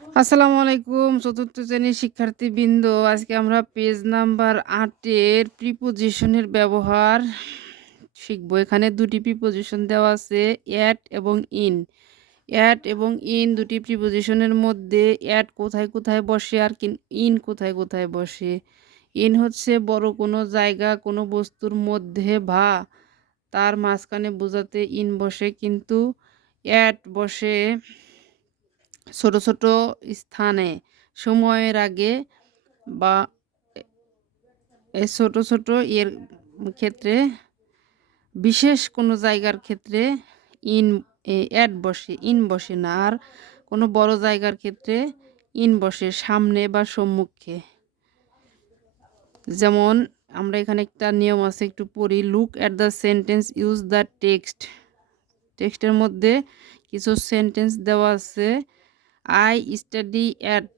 আসসালামু আলাইকুম চতুর্থ শ্রেণীর শিক্ষার্থীবৃন্দ। আজকে আমরা পেজ নাম্বার ৮ এর প্রিপোজিশনের ব্যবহার শিখব। এখানে দুটি প্রিপোজিশন দেওয়া আছে, অ্যাট এবং ইন। অ্যাট এবং ইন দুটি প্রিপোজিশনের মধ্যে অ্যাট কোথায় কোথায় বসে আর ইন কোথায় কোথায় বসে। ইন হচ্ছে বড় কোনো জায়গা, কোনো বস্তুর মধ্যে বা তার মাঝখানে বোঝাতে ইন বসে, কিন্তু অ্যাট বসে ছোট ছোট স্থানে সময়ের আগে বা এই ছোট ছোট এর ক্ষেত্রে বিশেষ কোনো জায়গার ক্ষেত্রে ইন অ্যাড বসে, ইন বসে না। আর কোনো বড় জায়গার ক্ষেত্রে ইন বসে সামনে বা সম্মুখে। যেমন আমরা এখানে একটা নিয়ম আছে, একটু পড়ি। Look at the sentence, use the text. টেক্সটের মধ্যে কিছু সেন্টেন্স দেওয়া আছে। I study at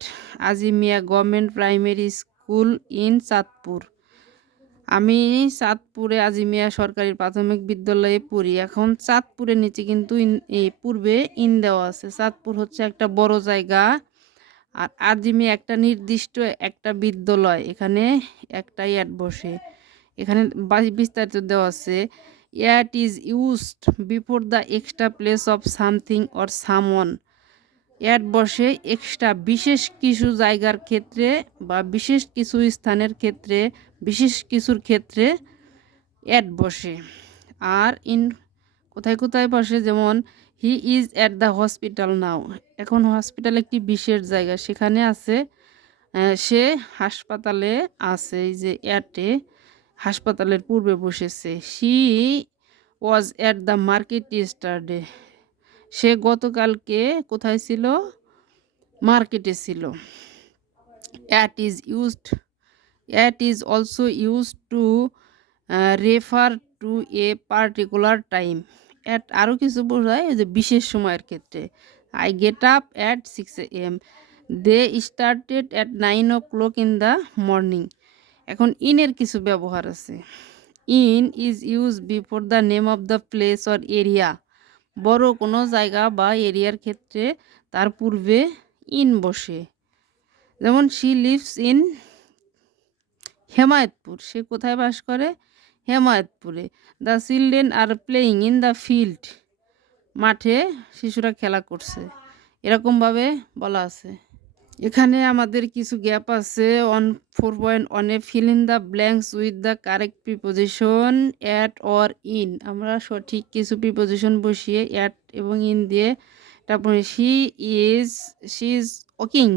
Azimia government primary school in Chandpur. আমি চাঁদপুরে আজিমিয়া সরকারি প্রাথমিক বিদ্যালয়ে পড়ি। এখন চাঁদপুরের নিচে কিন্তু পূর্বে ইন দেওয়া আছে। চাঁদপুর হচ্ছে একটা বড় জায়গা, আর আজিমিয়া একটা নির্দিষ্ট একটা বিদ্যালয়। এখানে একটাই অ্যাড বসে। এখানে বিস্তারিত দেওয়া আছে। At is used before the extra place of something or someone. At বসে এক্সট্রা বিশেষ কিছু জায়গার ক্ষেত্রে বা বিশেষ কিছু স্থানের ক্ষেত্রে, বিশেষ কিছুর ক্ষেত্রে অ্যাড বসে। আর ইন কোথায় কোথায় বসে, যেমন he is at the hospital নাও। এখন হসপিটাল একটি বিশেষ জায়গা, সেখানে আছে, সে হাসপাতালে আছে। এই যে অ্যাটে হাসপাতালের পূর্বে বসেছে। She was at the market yesterday. সে গতকালকে কোথায় ছিল? মার্কেটে ছিল। At is used, at is also used to refer to a particular time. At আরও কিছু বোঝায় যে বিশেষ সময়ের ক্ষেত্রে। I get up at 6 AM, they started at 9 o'clock in the morning. এখন ইনের কিছু ব্যবহার আছে। In is use before the name of the place or area. বড় কোনো জায়গা বা এরিয়ার ক্ষেত্রে তার পূর্বে ইন বসে। যেমন শি লিভস ইন হেমায়তপুর। সে কোথায় বাস করে? হেমায়তপুরে। The children are playing in the field. মাঠে শিশুরা খেলা করছে। এরকমভাবে বলা আছে। এখানে আমাদের কিছু গ্যাপ আছে। 4.1 fill in the blanks with the correct preposition at or in. আমরা সঠিক কিছু প্রিপোজিশন বসিয়ে অ্যাট এবং ইন দিয়ে তারপরে she is walking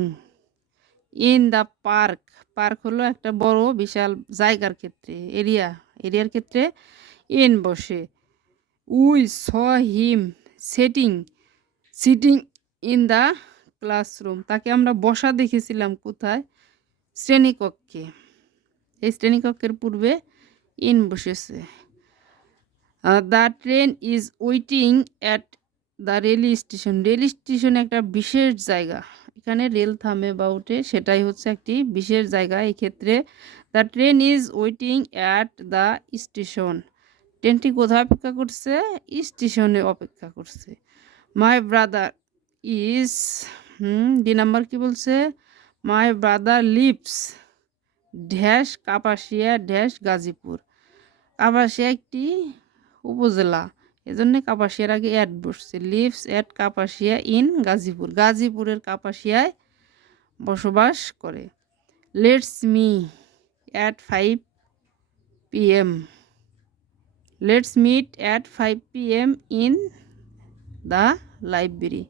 in the park. Park হলো একটা বড় বিশাল জায়গার ক্ষেত্রে, এরিয়ার ক্ষেত্রে ইন বসে। We saw him sitting in the classroom. তাকে আমরা বসা দেখেছিলাম কোথায়? শ্রেণীকক্ষে। এই শ্রেণীকক্ষের পূর্বে ইন বসেছে। The train is waiting at the rail station. Rail station একটা বিশেষ জায়গা, এখানে রেল থামে বা ওঠে, সেটাই হচ্ছে একটি বিশেষ জায়গা। এই ক্ষেত্রে the train is waiting at the station. ট্রেনটি কোথায় অপেক্ষা করছে? স্টেশনে অপেক্ষা করছে। মাই ব্রাদার ইজ ডি নাম্বার কি বলছে? My brother lives dash Kapasia dash Gazipur. Kapasia একটি উপজেলা, এজন্য কাপাসিয়ার আগে অ্যাড বসছে। Lives at Kapasia in Gazipur. গাজীপুরের কাপাসিয়ায় বসবাস করে। Let's me at 5 PM। Let's meet at 5 PM in the library.